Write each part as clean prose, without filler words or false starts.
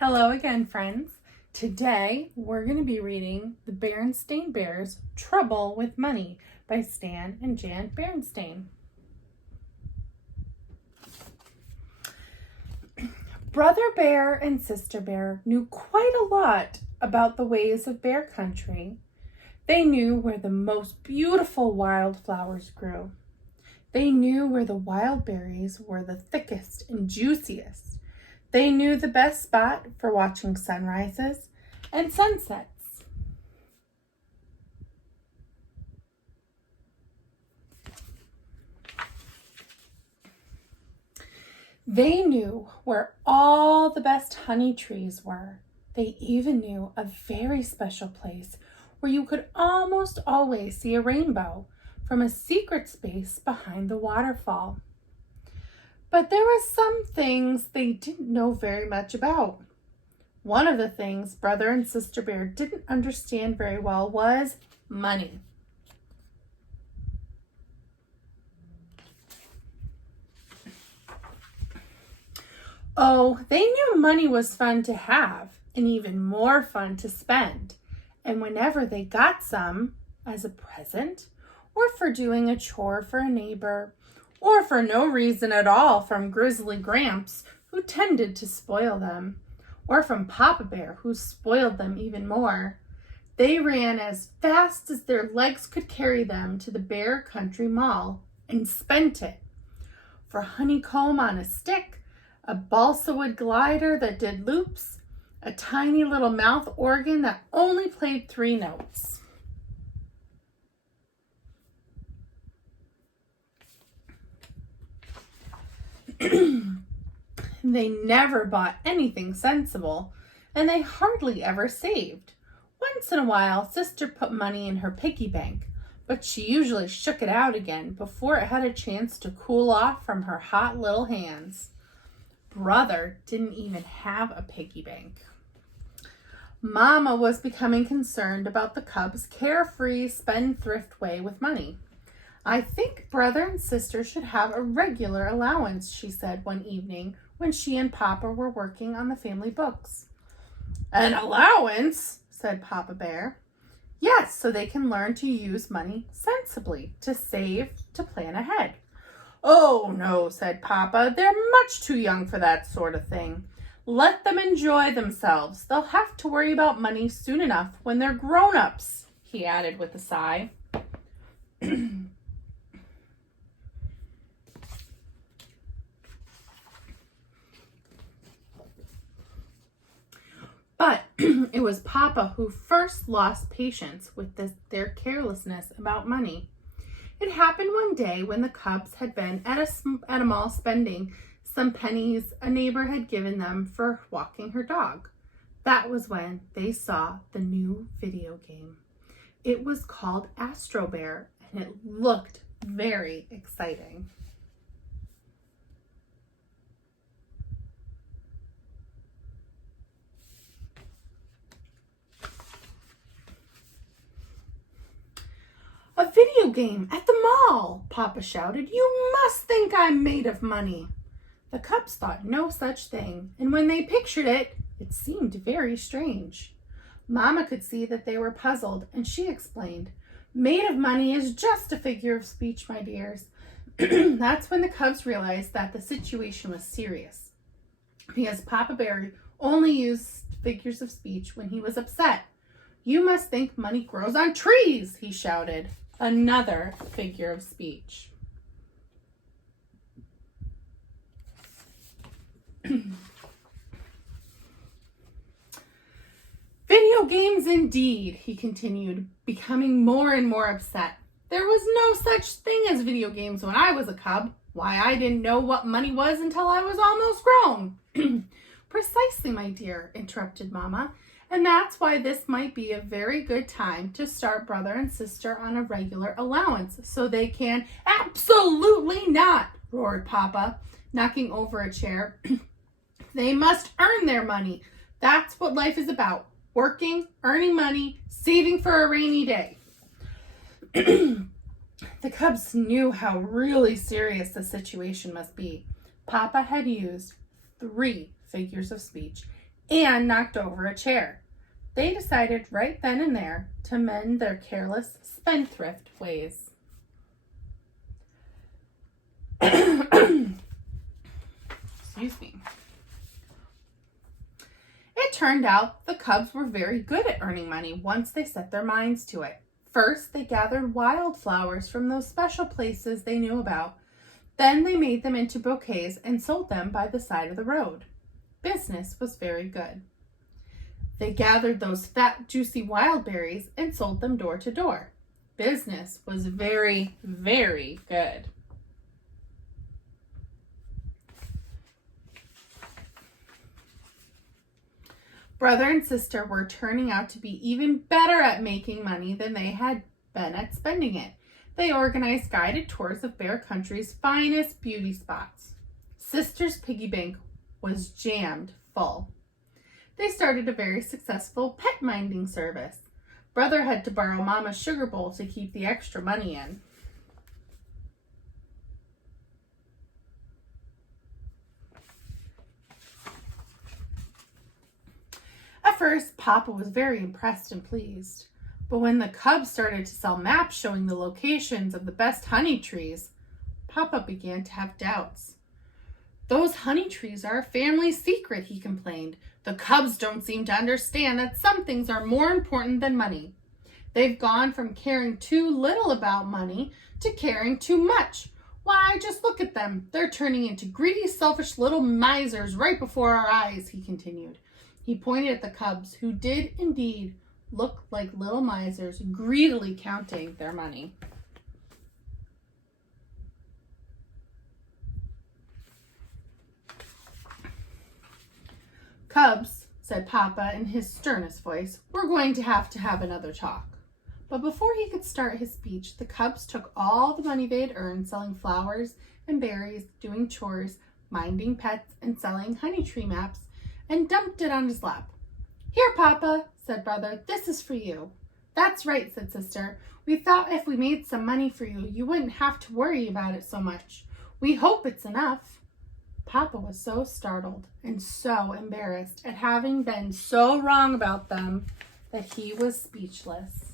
Hello again, friends. Today, we're going to be reading The Berenstain Bears' Trouble with Money by Stan and Jan Berenstain. Brother Bear and Sister Bear knew quite a lot about the ways of bear country. They knew where the most beautiful wildflowers grew. They knew where the wild berries were the thickest and juiciest. They knew the best spot for watching sunrises and sunsets. They knew where all the best honey trees were. They even knew a very special place where you could almost always see a rainbow from a secret space behind the waterfall. But there were some things they didn't know very much about. One of the things Brother and Sister Bear didn't understand very well was money. Oh, they knew money was fun to have and even more fun to spend. And whenever they got some as a present or for doing a chore for a neighbor, or for no reason at all from Grizzly Gramps, who tended to spoil them, or from Papa Bear, who spoiled them even more, they ran as fast as their legs could carry them to the Bear Country Mall and spent it. For honeycomb on a stick, a balsa wood glider that did loops, a tiny little mouth organ that only played 3 notes. They never bought anything sensible, and they hardly ever saved. Once in a while, Sister put money in her piggy bank, but she usually shook it out again before it had a chance to cool off from her hot little hands. Brother didn't even have a piggy bank. Mama was becoming concerned about the cubs' carefree, spendthrift way with money. "I think Brother and Sister should have a regular allowance," she said one evening when she and Papa were working on the family books. "An allowance?" said Papa Bear. "Yes, so they can learn to use money sensibly, to save, to plan ahead." "Oh, no," said Papa. "They're much too young for that sort of thing. Let them enjoy themselves. They'll have to worry about money soon enough when they're grown-ups," he added with a sigh. But it was Papa who first lost patience with their carelessness about money. It happened one day when the cubs had been at a mall spending some pennies a neighbor had given them for walking her dog. That was when they saw the new video game. It was called Astro Bear, and it looked very exciting. "A video game at the mall," Papa shouted. "You must think I'm made of money." The cubs thought no such thing, and when they pictured it, it seemed very strange. Mama could see that they were puzzled, and she explained, "Made of money is just a figure of speech, my dears." That's when the cubs realized that the situation was serious, because Papa Bear only used figures of speech when he was upset. "You must think money grows on trees," he shouted. Another figure of speech. "Video games indeed," he continued, becoming more and more upset. "There was no such thing as video games when I was a cub. Why, I didn't know what money was until I was almost grown." "Precisely, my dear," interrupted Mama. "And that's why this might be a very good time to start Brother and Sister on a regular allowance so they can—" "Absolutely not," roared Papa, knocking over a chair. "They must earn their money. That's what life is about. Working, earning money, saving for a rainy day." The cubs knew how really serious the situation must be. Papa had used 3 figures of speech and knocked over a chair. They decided right then and there to mend their careless spendthrift ways. Excuse me. It turned out the cubs were very good at earning money once they set their minds to it. First, they gathered wildflowers from those special places they knew about. Then they made them into bouquets and sold them by the side of the road. Business was very good. They gathered those fat, juicy wild berries and sold them door to door. Business was very, very good. Brother and sister were turning out to be even better at making money than they had been at spending it. They organized guided tours of Bear Country's finest beauty spots. Sister's piggy bank was jammed full. They started a very successful pet minding service. Brother had to borrow Mama's sugar bowl to keep the extra money in. At first, Papa was very impressed and pleased. But when the cubs started to sell maps showing the locations of the best honey trees, Papa began to have doubts. "Those honey trees are a family secret," he complained. "The cubs don't seem to understand that some things are more important than money. They've gone from caring too little about money to caring too much. Why, just look at them. They're turning into greedy, selfish little misers right before our eyes," he continued. He pointed at the cubs, who did indeed look like little misers, greedily counting their money. "Cubs," said Papa in his sternest voice, "we're going to have another talk." But before he could start his speech, the cubs took all the money they had earned selling flowers and berries, doing chores, minding pets, and selling honey tree maps, and dumped it on his lap. "Here, Papa," said Brother, "this is for you." "That's right," said Sister. "We thought if we made some money for you, you wouldn't have to worry about it so much. We hope it's enough." Papa was so startled and so embarrassed at having been so wrong about them that he was speechless.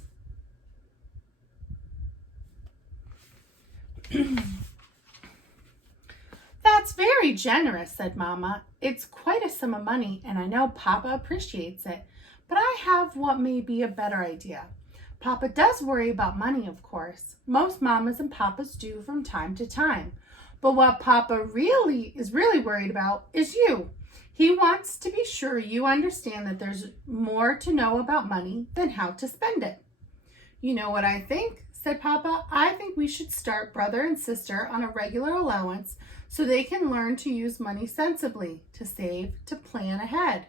"That's very generous," said Mama. "It's quite a sum of money, and I know Papa appreciates it. But I have what may be a better idea. Papa does worry about money, of course. Most mamas and papas do from time to time. But what Papa is really worried about is you. He wants to be sure you understand that there's more to know about money than how to spend it." "You know what I think?" said Papa. "I think we should start Brother and Sister on a regular allowance so they can learn to use money sensibly, to save, to plan ahead."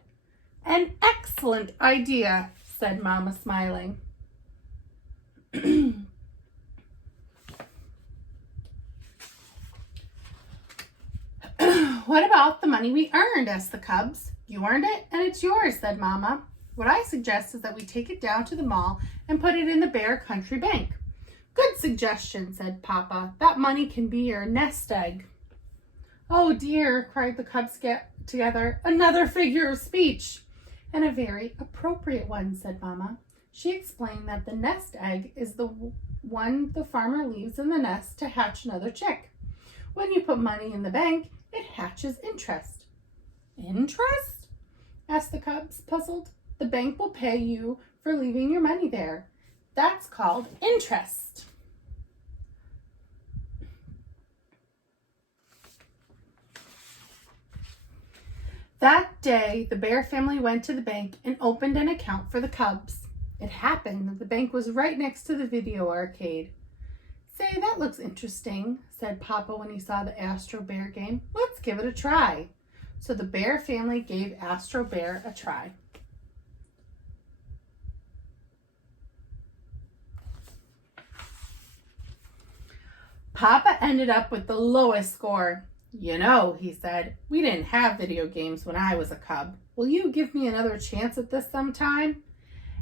"An excellent idea," said Mama, smiling. "What about the money we earned?" asked the cubs. "You earned it, and it's yours," said Mama. "What I suggest is that we take it down to the mall and put it in the Bear Country Bank." "Good suggestion," said Papa. "That money can be your nest egg." "Oh dear," cried the cubs together. "Another figure of speech." "And a very appropriate one," said Mama. She explained that the nest egg is the one the farmer leaves in the nest to hatch another chick. When you put money in the bank, it hatches interest. "Interest?" asked the cubs, puzzled. "The bank will pay you for leaving your money there. That's called interest." That day, the Bear family went to the bank and opened an account for the cubs. It happened that the bank was right next to the video arcade. "Say, that looks interesting," said Papa when he saw the Astro Bear game. "Let's give it a try." So the Bear family gave Astro Bear a try. Papa ended up with the lowest score. "You know," he said, "we didn't have video games when I was a cub. Will you give me another chance at this sometime?"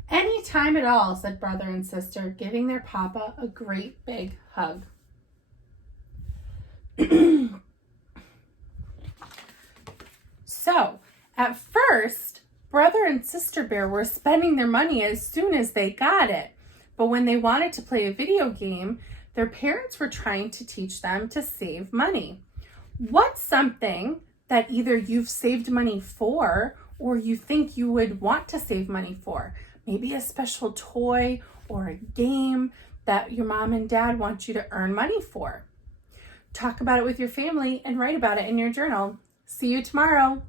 "Any time at all," said Brother and Sister, giving their Papa a great big hug. So, at first, brother and sister bear were spending their money as soon as they got it. But when they wanted to play a video game, their parents were trying to teach them to save money. What's something that either you've saved money for or you think you would want to save money for? Maybe a special toy or a game that your mom and dad want you to earn money for. Talk about it with your family and write about it in your journal. See you tomorrow.